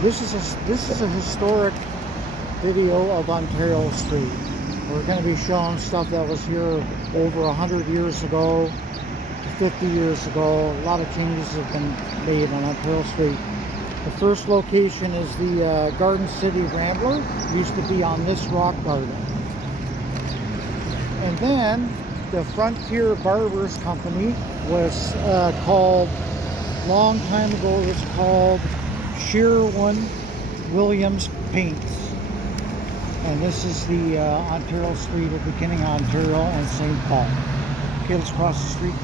This is a historic video of Ontario Street. We're going to be showing stuff that was here over 100 years ago to 50 years ago. A lot of changes have been made on Ontario Street. The first location is the Garden City Rambler. It used to be on this rock garden. And then the Frontier Barbers Company was called, long time ago, it was called Sherwin Williams Paints. And this is the Ontario Street at beginning of Ontario and St. Paul. Okay, let's cross the street.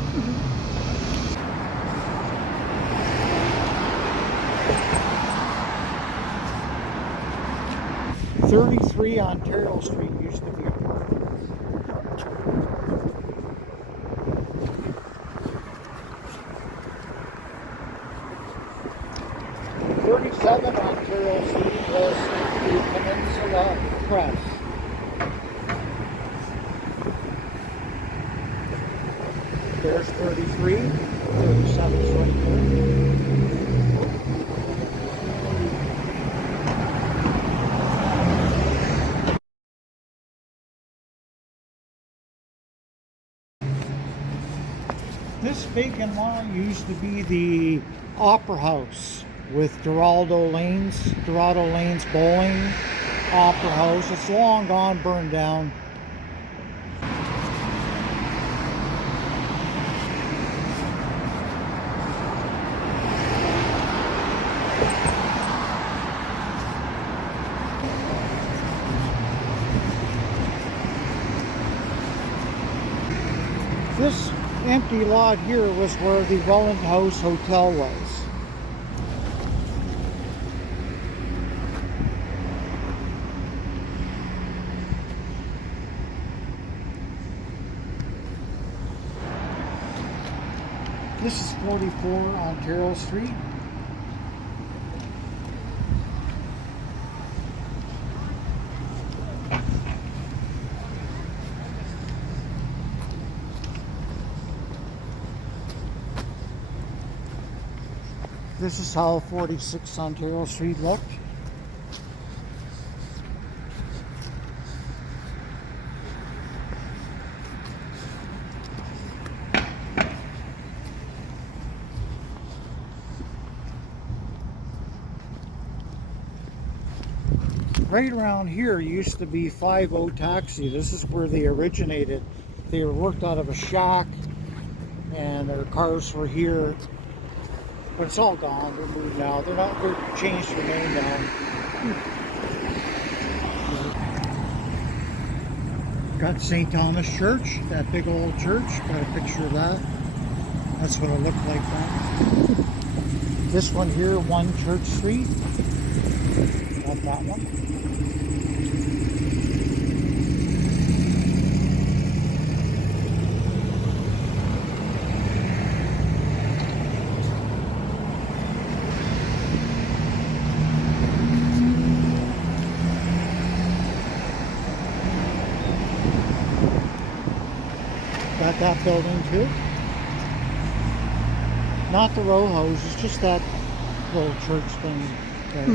33 Ontario Street used to be a park. 37 Ontario Street was the Peninsula Press. There's 33, 37 is right there. This vacant lot used to be the Opera House with Dorado Lanes Bowling, Opera House. It's long gone, burned down. This empty lot here was where the Welland House Hotel was. This is 44 Ontario Street. This is how 46 Ontario Street looked. Right around here used to be 50 Taxi. This is where they originated. They were worked out of a shack and their cars were here. But it's all gone. They're moved now. They're changed their name now. Got St. Thomas Church, that big old church. Got a picture of that. That's what it looked like then. This one here, 1 Church Street. Got that one. Got that building too. Not the row hose, it's just that little church thing there.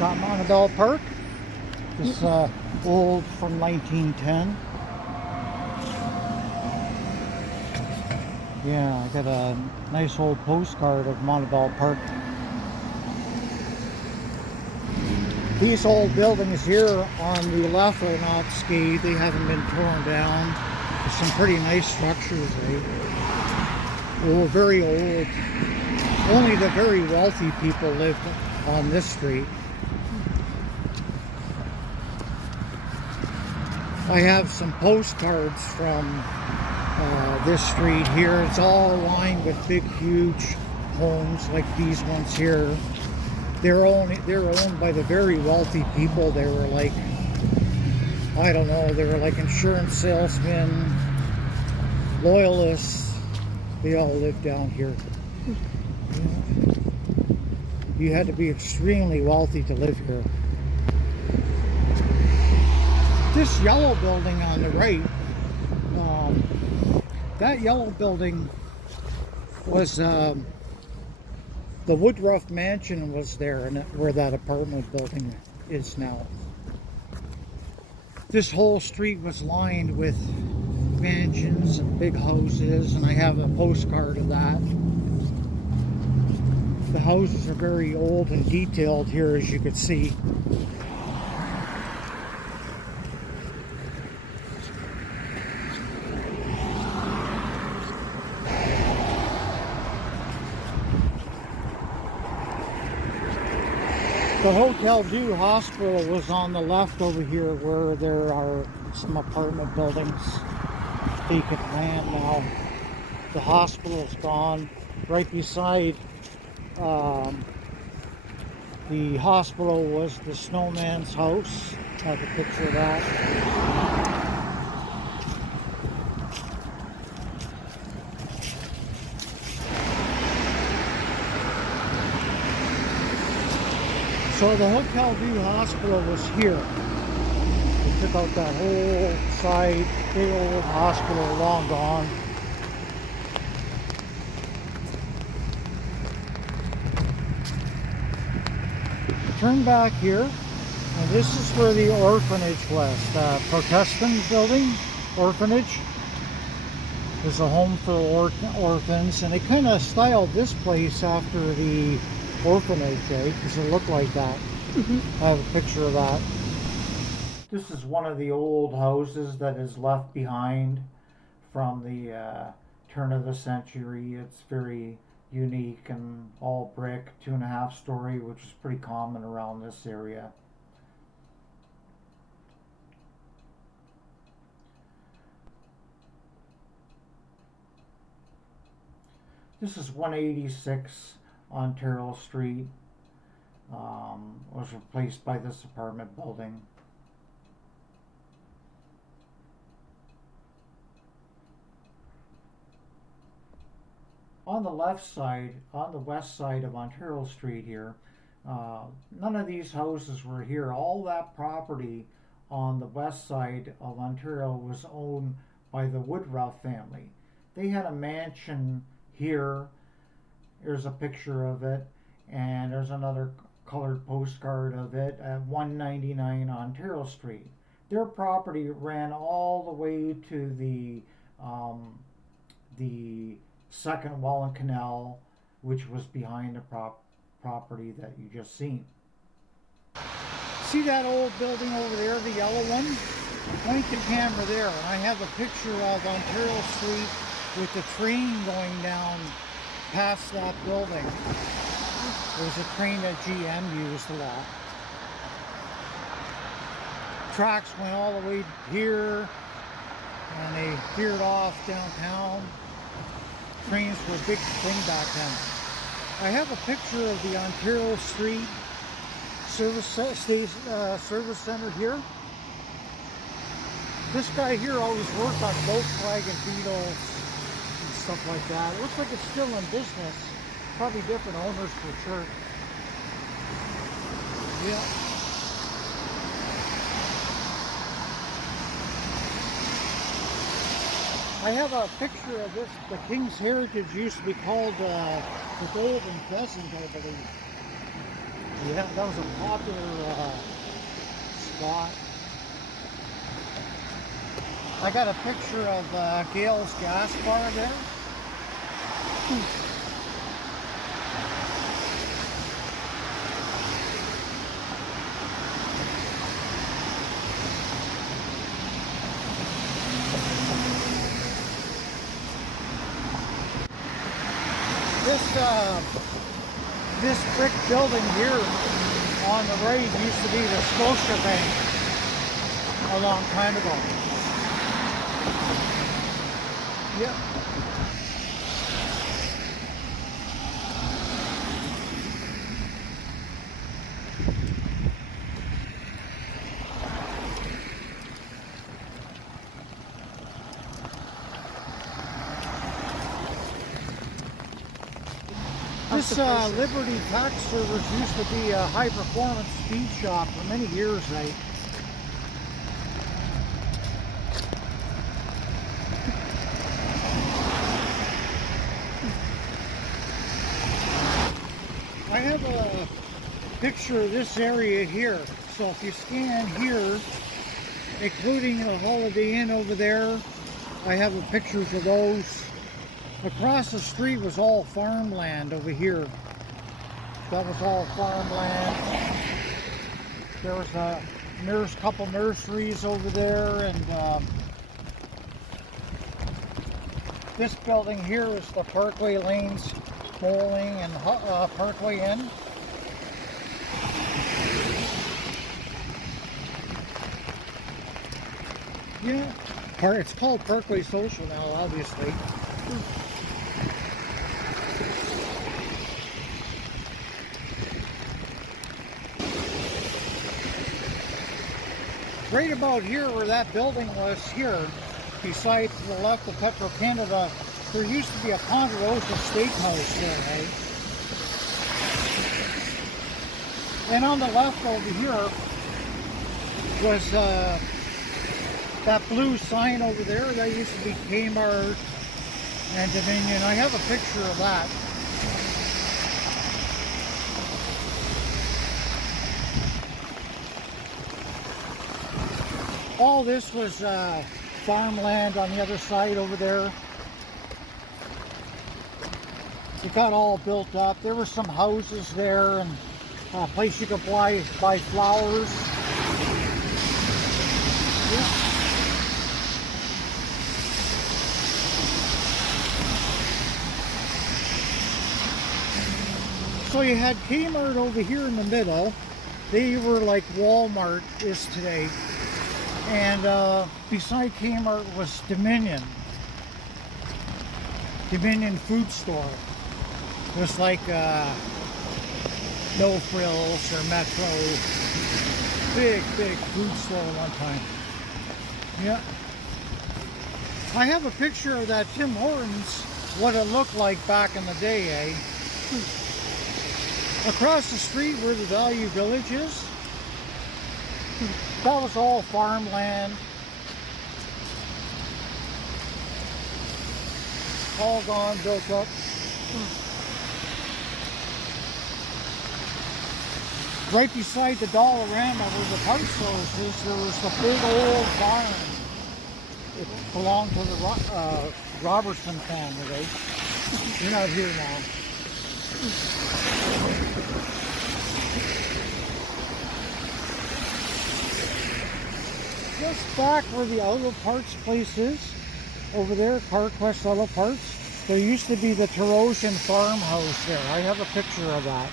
Got Montebell Park. This old from 1910. Yeah, I got a nice old postcard of Montebell Park. These old buildings here on the left are not scathed. They haven't been torn down. There's some pretty nice structures, eh? Oh, very old. Only the very wealthy people lived on this street. I have some postcards from this street here. It's all lined with big, huge homes like these ones here. They're owned by the very wealthy people. They were like, I don't know, they were like insurance salesmen, loyalists. They all lived down here. You had to be extremely wealthy to live here. This yellow building on the right, That yellow building was the Woodruff Mansion was there, and where that apartment building is now. This whole street was lined with mansions and big houses, and I have a postcard of that. The houses are very old and detailed here, as you can see. The Hotel Dieu Hospital was on the left over here, where there are some apartment buildings. Vacant land now. The hospital's gone. Right beside the hospital was the snowman's house. I have a picture of that. So the Hotel Dieu Hospital was here. They took out that whole side, big old hospital, long gone. Turn back here, and this is where the orphanage was. The Protestant building, orphanage. There's a home for orphans, and they kind of styled this place after the orphanage, right? Because it looked like that. I have a picture of that. This is one of the old houses that is left behind from the turn of the century. It's very unique and all brick, 2.5 story, which is pretty common around this area. This is 186 Ontario Street. Was replaced by this apartment building. On the left side, on the west side of Ontario Street here, none of these houses were here. All that property on the west side of Ontario was owned by the Woodruff family. They had a mansion here. Here's a picture of it, and there's another colored postcard of it at 199 Ontario Street. Their property ran all the way to the second Welland Canal, which was behind the property that you just seen. See that old building over there, the yellow one? Point the camera there, and I have a picture of Ontario Street with the train going down past that building. It was a train that GM used a lot. Tracks went all the way here, and they veered off downtown. Trains were a big thing back then. I have a picture of the Ontario Street service center here. This guy here always worked on Volkswagen Beetles and stuff like that. It looks like it's still in business. Probably different owners for sure. Yeah. I have a picture of this. The King's Heritage used to be called the Golden Pheasant, I believe. Yeah, that was a popular spot. I got a picture of Gale's gas bar there. This brick building here on the right used to be the Scotia Bank a long time ago. Yep. This Liberty Tax Service used to be a high-performance speed shop for many years, right? picture of this area here. So if you scan here, including the Holiday Inn over there, I have the pictures of those. Across the street was all farmland over here. That was all farmland. There was a couple nurseries over there, and this building here is the Parkway Lanes Bowling and Parkway Inn. Yeah, it's called Parkway Social now, obviously. Right about here where that building was here, beside to the left of Petro-Canada, there used to be a Ponderosa Steakhouse there, right? And on the left over here was that blue sign over there. That used to be Kmart and Dominion. I have a picture of that. All this was farmland on the other side over there. It got all built up. There were some houses there and a place you could buy flowers. Yeah. So you had Kmart over here in the middle. They were like Walmart is today. And beside Kmart was Dominion Food Store. It was like No Frills or Metro. Big food store at one time. Yeah. I have a picture of that Tim Hortons, what it looked like back in the day, eh? Across the street where the Value Village is, that was all farmland. All gone, built up. Right beside the Dollarama where the parts stores is, there was the big old barn. It belonged to the Robertson family, right? You're not here now. Just back where the auto parts place is, over there, CarQuest Auto Parts, there used to be the Terosian farmhouse there. I have a picture of that.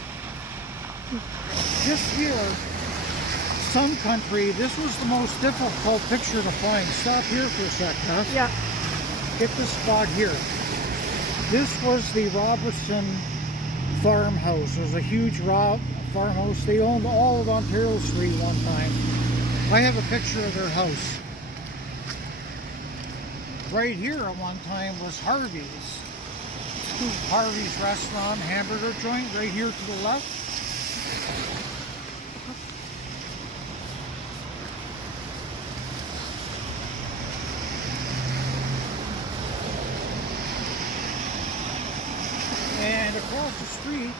Just here, Sun Country, this was the most difficult picture to find. Stop here for a sec, huh? Yeah. Get this spot here. This was the Robertson farmhouse. It was a huge farmhouse. They owned all of Ontario Street one time. I have a picture of their house. Right here at one time was Harvey's. Harvey's restaurant, hamburger joint, right here to the left. And across the street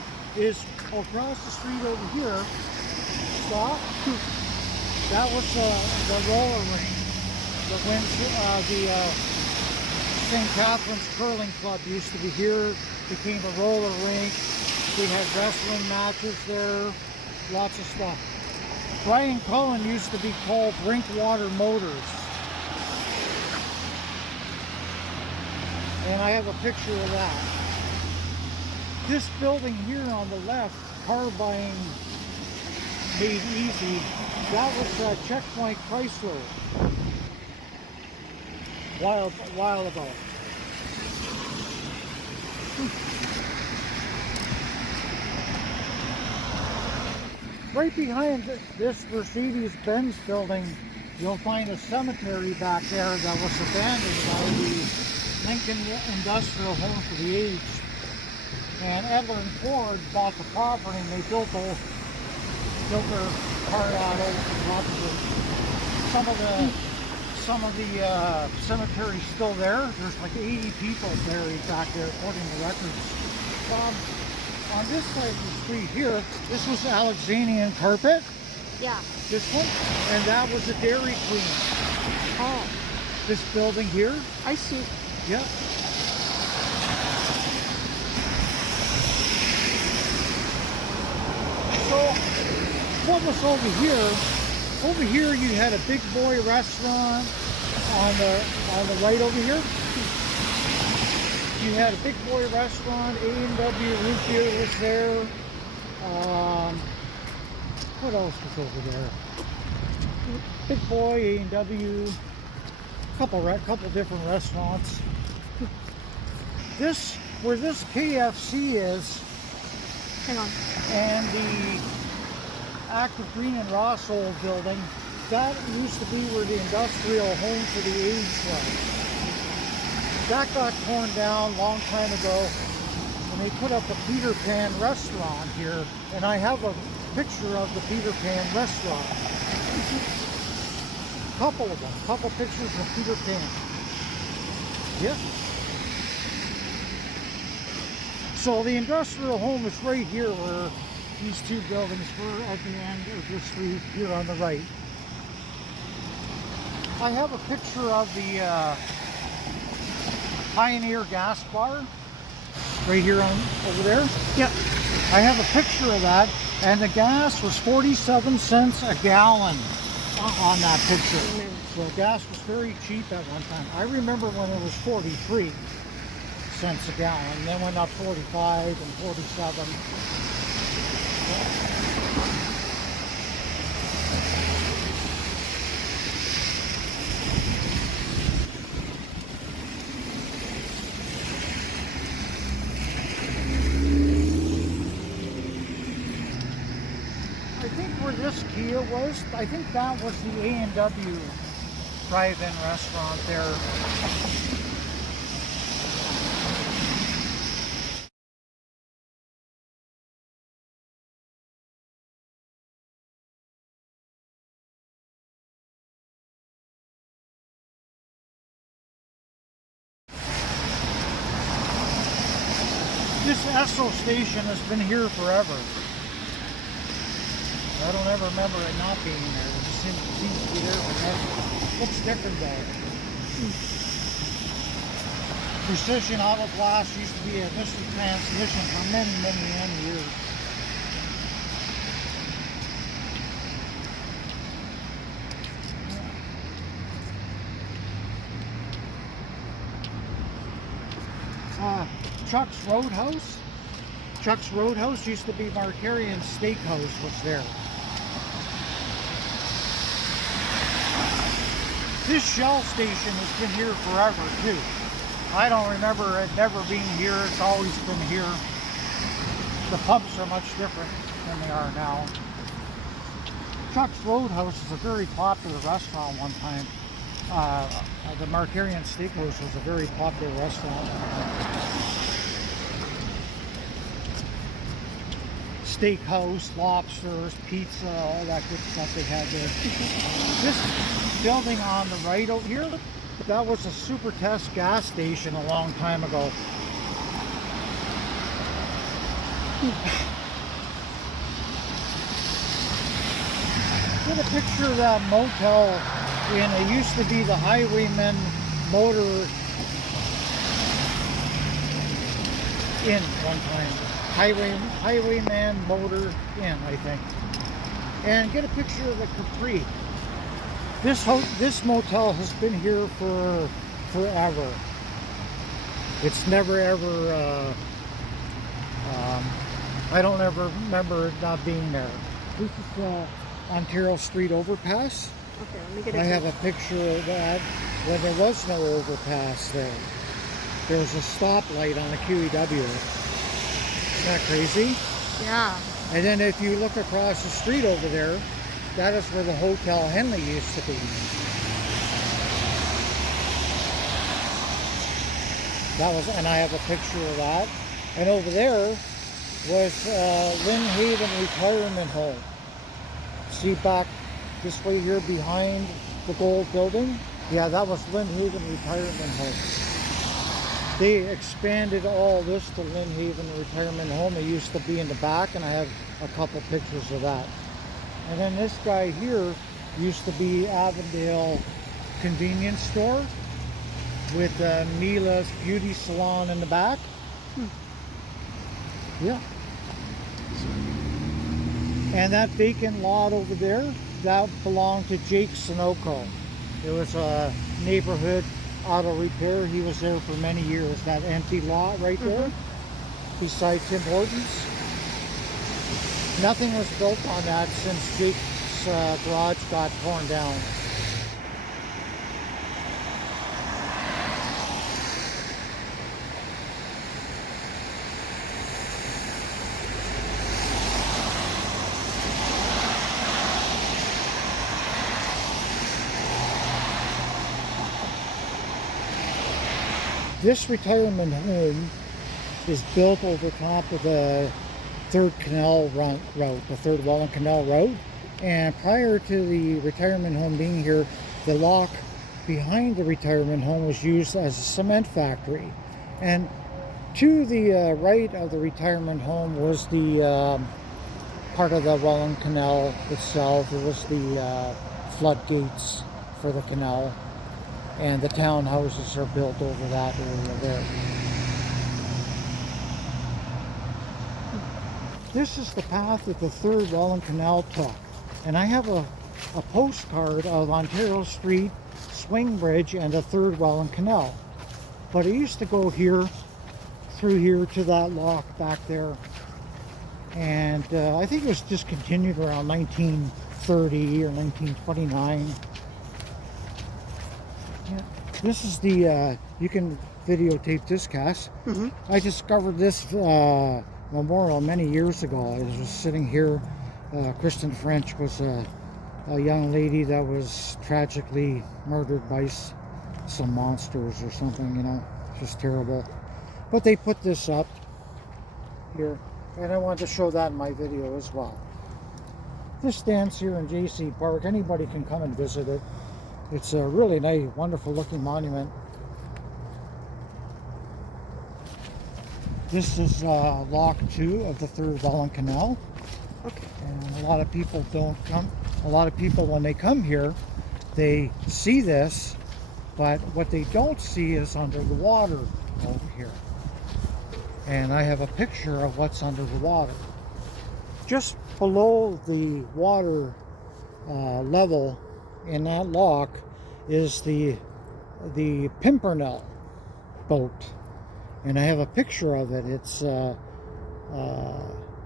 over here, stop. That was the roller rink. The St. Catharines Curling Club used to be here. Became a roller rink. We had wrestling matches there. Lots of stuff. Brian Cullen used to be called Drinkwater Motors. And I have a picture of that. This building here on the left, car buying made easy. That was Checkpoint Chrysler. While ago. Right behind this Mercedes-Benz building, you'll find a cemetery back there that was abandoned by the Lincoln Industrial Home for the Aged. And Edler and Ford bought the property and they built their part out over probably. Some of the cemetery's still there. There's like 80 people buried back there according to records. on this side of the street here, this was Alexandrian carpet. Yeah. This one, and that was a Dairy Queen. Oh. This building here. I see. Yeah. So, what was over here? Over here, you had a Big Boy restaurant on the right over here. You had a Big Boy restaurant. A&W root beer was there. What else was over there? Big Boy, A&W, couple different restaurants. This, where this KFC is, Hang on. and the Active Green and Ross old building, that used to be where the industrial home for the aged was. That got torn down a long time ago, and they put up a Peter Pan restaurant here, and I have a picture of the Peter Pan restaurant. Couple of them, couple pictures of Peter Pan. Yep. So the industrial home is right here where these two buildings were at the end of the street here on the right. I have a picture of the Pioneer gas bar right here over there. Yep. I have a picture of that, and the gas was 47 cents a gallon on that picture. Amen. So gas was very cheap at one time. I remember when it was 43 cents a gallon, then went up 45 and 47. I think where this Kia was, I think that was the A&W drive-in restaurant there. This Esso station has been here forever. I don't ever remember it not being there. It just seems to be there forever. Looks different though. Precision Auto Blast used to be a Mr. Transmission for many, many years. Chuck's Roadhouse. Chuck's Roadhouse used to be Markarian Steakhouse was there. This Shell station has been here forever too. I don't remember it never being here. It's always been here. The pumps are much different than they are now. Chuck's Roadhouse is a very popular restaurant one time. The Markarian Steakhouse was a very popular restaurant. Steakhouse, lobsters, pizza, all that good stuff they had there. This building on the right over here, that was a Super Test gas station a long time ago. Get a picture of that motel in, it used to be the Highwayman Motor Inn one time. Highwayman Motor Inn, I think. And get a picture of the Capri. This motel has been here for forever. It's never ever, I don't ever remember it not being there. This is Ontario Street overpass. Okay, let me get it. I have a picture of that when there was no overpass there. There was a stoplight on the QEW. Isn't that crazy? Yeah. And then if you look across the street over there, that is where the Hotel Henley used to be. That was, and I have a picture of that. And over there was Lynn Haven Retirement Home. See back this way here behind the gold building? Yeah, that was Lynn Haven Retirement Home. They expanded all this to Lynn Haven Retirement Home. It used to be in the back, and I have a couple pictures of that. And then this guy here used to be Avondale Convenience Store with Mila's Beauty Salon in the back. Yeah. And that vacant lot over there, that belonged to Jake Sunoco. It was a neighborhood auto repair. He was there for many years. That empty lot right there, beside Tim Hortons. Nothing was built on that since Jake's garage got torn down. This retirement home is built over top of the third canal route, the third Welland Canal Road. And prior to the retirement home being here, the lock behind the retirement home was used as a cement factory. And to the right of the retirement home was the part of the Welland Canal itself. It was the floodgates for the canal. And the townhouses are built over that area there. This is the path that the third Welland Canal took. And I have a postcard of Ontario Street, Swing Bridge, and the third Welland Canal. But it used to go here, through here to that lock back there. And I think it was discontinued around 1930 or 1929. Yeah. This is the, you can videotape this, Cass. I discovered this memorial many years ago. I was sitting here. Kristen French was a young lady that was tragically murdered by some monsters or something, you know, just terrible. But they put this up here, and I wanted to show that in my video as well. This stands here in JC Park. Anybody can come and visit it. It's a really nice, wonderful looking monument. This is Lock 2 of the third Welland Canal. And a lot of people don't come. A lot of people, when they come here, they see this, but what they don't see is under the water over here. And I have a picture of what's under the water. Just below the water level in that lock is the Pimpernel boat, and I have a picture of it. It's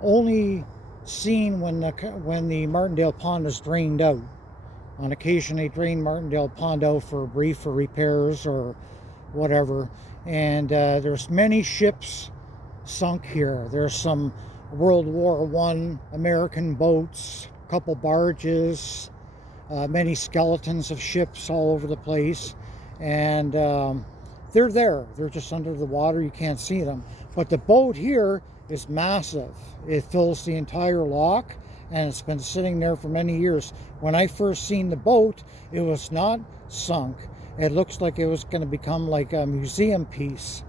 only seen when the Martindale Pond is drained out. On occasion they drain Martindale Pond out for repairs or whatever, and there's many ships sunk here. There's some World War I American boats, a couple barges, many skeletons of ships all over the place, and they're there. They're just under the water. You can't see them. But the boat here is massive. It fills the entire lock, and it's been sitting there for many years. When I first seen the boat, it was not sunk. It looks like it was going to become like a museum piece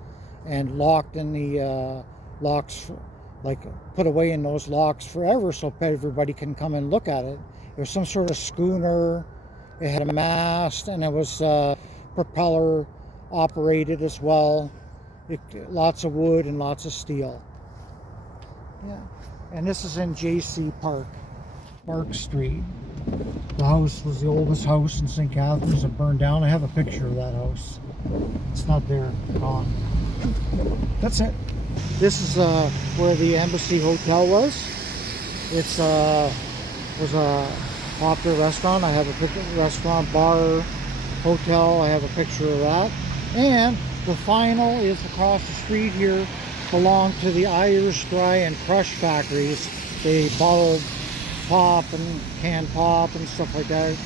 and locked in the locks, like put away in those locks forever so everybody can come and look at it. It was some sort of schooner. It had a mast, and it was propeller operated as well. Lots of wood and lots of steel. Yeah, and this is in JC Park, Park Street. The house was the oldest house in St. Catharines. It burned down. I have a picture of that house. It's not there, gone. That's it. This is where the Embassy Hotel was. It's was a popular restaurant. I have a picture of restaurant, bar, hotel. I have a picture of that. And the final is across the street here, belonged to the Irish Dry and Crush factories. They bottled pop and canned pop and stuff like that.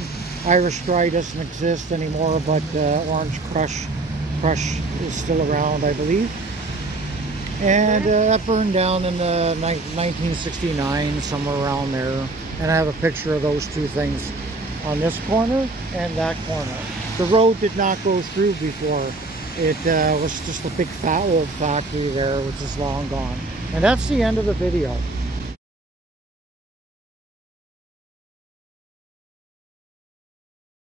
Irish Dry doesn't exist anymore, but Orange Crush is still around, I believe. And that burned down in the 1969, somewhere around there. And I have a picture of those two things on this corner and that corner. The road did not go through before It was just a big fat old factory there, which is long gone. And that's the end of the video.